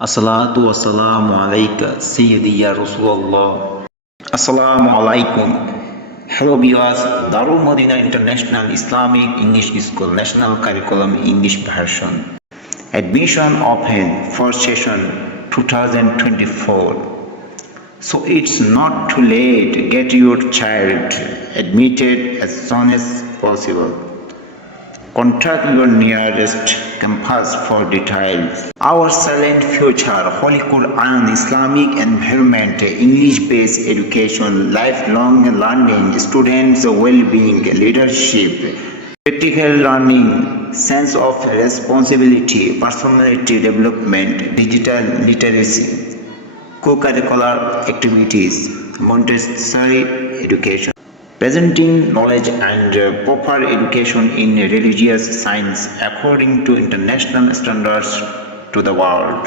Assalatu wassalamu alayka Sayyidi ya Rasulullah. Assalamu alaikum. Hello viewers, Darul Madina International Islamic English School National Curriculum English version. Admission open first session 2024. So it's not too late. Get your child admitted as soon as possible. Contact your nearest campus for details. Our silent future, Holy Quran, Islamic environment, English-based education, lifelong learning, students' well-being, leadership, practical learning, sense of responsibility, personality development, digital literacy, co-curricular activities, Montessori education. Presenting knowledge and proper education in religious science according to international standards to the world.